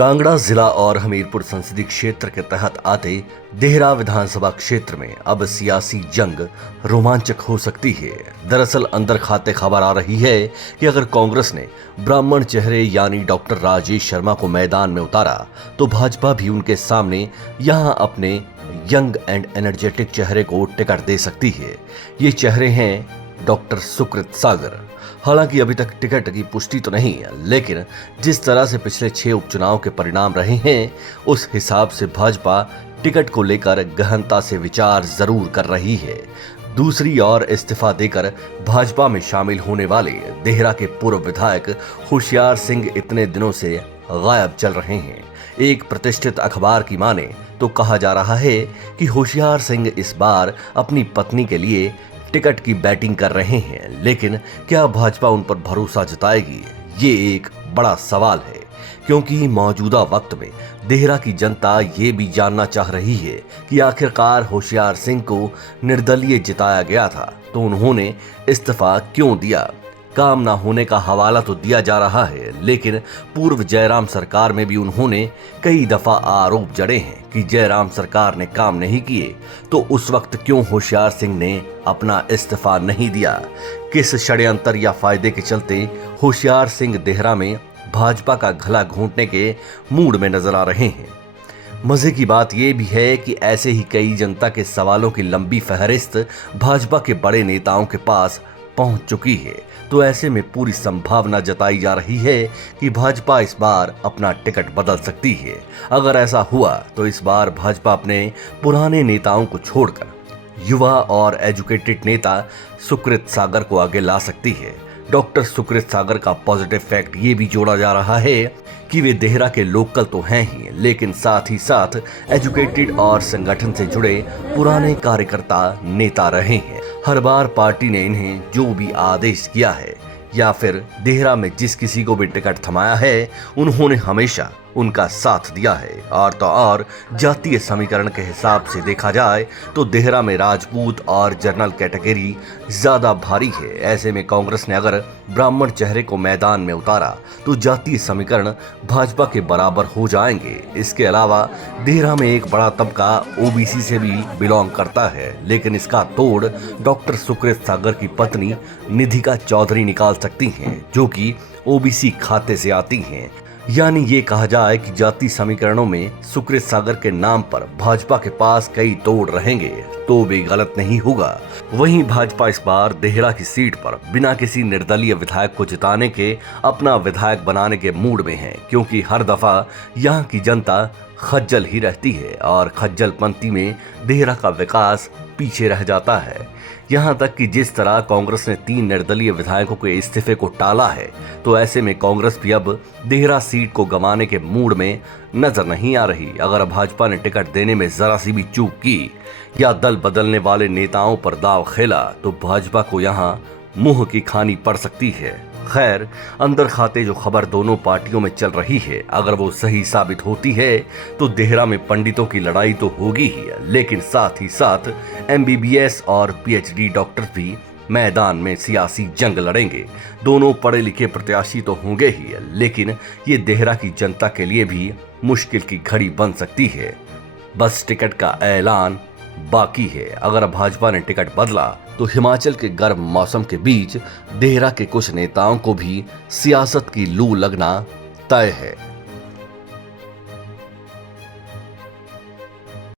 कांगड़ा जिला और हमीरपुर संसदीय क्षेत्र के तहत आते देहरा विधानसभा क्षेत्र में अब सियासी जंग रोमांचक हो सकती है। दरअसल अंदर खाते खबर आ रही है कि अगर कांग्रेस ने ब्राह्मण चेहरे यानी डॉक्टर राजेश शर्मा को मैदान में उतारा तो भाजपा भी उनके सामने यहां अपने यंग एंड एनर्जेटिक चेहरे को टिकट दे सकती है। ये चेहरे हैं डॉक्टर सुकृत सागर। हालांकि अभी तक टिकट की पुष्टि तो नहीं है, लेकिन जिस तरह से पिछले 6 उपचुनाव के परिणाम रहे हैं उस हिसाब से भाजपा टिकट को लेकर गहनता से विचार जरूर कर रही है। दूसरी ओर इस्तीफा देकर भाजपा में शामिल होने वाले देहरा के पूर्व विधायक होशियार सिंह इतने दिनों से गायब चल रहे हैं। एक प्रतिष्ठित अखबार की माने तो कहा जा रहा है कि होशियार सिंह इस बार अपनी पत्नी के लिए टिकट की बैटिंग कर रहे हैं, लेकिन क्या भाजपा उन पर भरोसा जताएगी, ये एक बड़ा सवाल है। क्योंकि मौजूदा वक्त में देहरा की जनता ये भी जानना चाह रही है कि आखिरकार होशियार सिंह को निर्दलीय जिताया गया था तो उन्होंने इस्तीफा क्यों दिया। काम ना होने का हवाला तो दिया जा रहा है, लेकिन पूर्व जयराम सरकार में भी उन्होंने कई दफा आरोप जड़े हैं कि जयराम सरकार ने काम नहीं किए, तो उस वक्त क्यों होशियार सिंह ने अपना इस्तीफा नहीं दिया। किस षड्यंत्र या फायदे के चलते होशियार सिंह देहरा में भाजपा का गला घोंटने के मूड में नजर आ रहे हैं। मजे की बात यह भी है कि ऐसे ही कई जनता के सवालों की लंबी फहरिस्त भाजपा के बड़े नेताओं के पास पहुंच चुकी है, तो ऐसे में पूरी संभावना जताई जा रही है कि भाजपा इस बार अपना टिकट बदल सकती है। अगर ऐसा हुआ तो इस बार भाजपा अपने पुराने नेताओं को छोड़कर युवा और एजुकेटेड नेता सुकृत सागर को आगे ला सकती है। डॉक्टर सुकृत सागर का पॉजिटिव फैक्ट ये भी जोड़ा जा रहा है कि वे देहरा के लोकल तो हैं ही, लेकिन साथ ही साथ एजुकेटेड और संगठन से जुड़े पुराने कार्यकर्ता नेता रहे हैं। हर बार पार्टी ने इन्हें जो भी आदेश किया है या फिर देहरा में जिस किसी को भी टिकट थमाया है उन्होंने हमेशा उनका साथ दिया है। और तो और जातीय समीकरण के हिसाब से देखा जाए तो देहरा में राजपूत और जनरल कैटेगरी ज्यादा भारी है। ऐसे में कांग्रेस ने अगर ब्राह्मण चेहरे को मैदान में उतारा तो जातीय समीकरण भाजपा के बराबर हो जाएंगे। इसके अलावा देहरा में एक बड़ा तबका ओबीसी से भी बिलोंग करता है, लेकिन इसका तोड़ डॉक्टर सुकृत सागर की पत्नी निधिका चौधरी निकाल सकती हैं, जो कि ओबीसी खाते से आती हैं। यानी ये कहा जाए कि जाति समीकरणों में सुकृत सागर के नाम पर भाजपा के पास कई तोड़ रहेंगे तो भी गलत नहीं होगा। वहीं भाजपा इस बार देहरा की सीट पर बिना किसी निर्दलीय विधायक को जिताने के अपना विधायक बनाने के मूड में है, क्योंकि हर दफा यहाँ की जनता खज्जल ही रहती है और खज्जलपंती में देहरा का विकास पीछे रह जाता है। यहाँ तक कि जिस तरह कांग्रेस ने 3 निर्दलीय विधायकों के इस्तीफे को टाला है, तो ऐसे में कांग्रेस भी अब देहरा सीट को गंवाने के मूड में नजर नहीं आ रही। अगर भाजपा ने टिकट देने में जरा सी भी चूक की या दल बदलने वाले नेताओं पर दाव खेला तो भाजपा को यहाँ मुंह की खानी पड़ सकती है। खैर, अंदर खाते जो खबर दोनों पार्टियों में चल रही है, अगर वो सही साबित होती है तो देहरा में पंडितों की लड़ाई तो होगी ही, लेकिन साथ ही साथ एमबीबीएस और पीएचडी डॉक्टर भी मैदान में सियासी जंग लड़ेंगे। दोनों पढ़े लिखे प्रत्याशी तो होंगे ही, लेकिन ये देहरा की जनता के लिए भी मुश्किल की घड़ी बन सकती है। बस टिकट का ऐलान बाकी है। अगर भाजपा ने टिकट बदला तो हिमाचल के गर्म मौसम के बीच देहरा के कुछ नेताओं को भी सियासत की लू लगना तय है।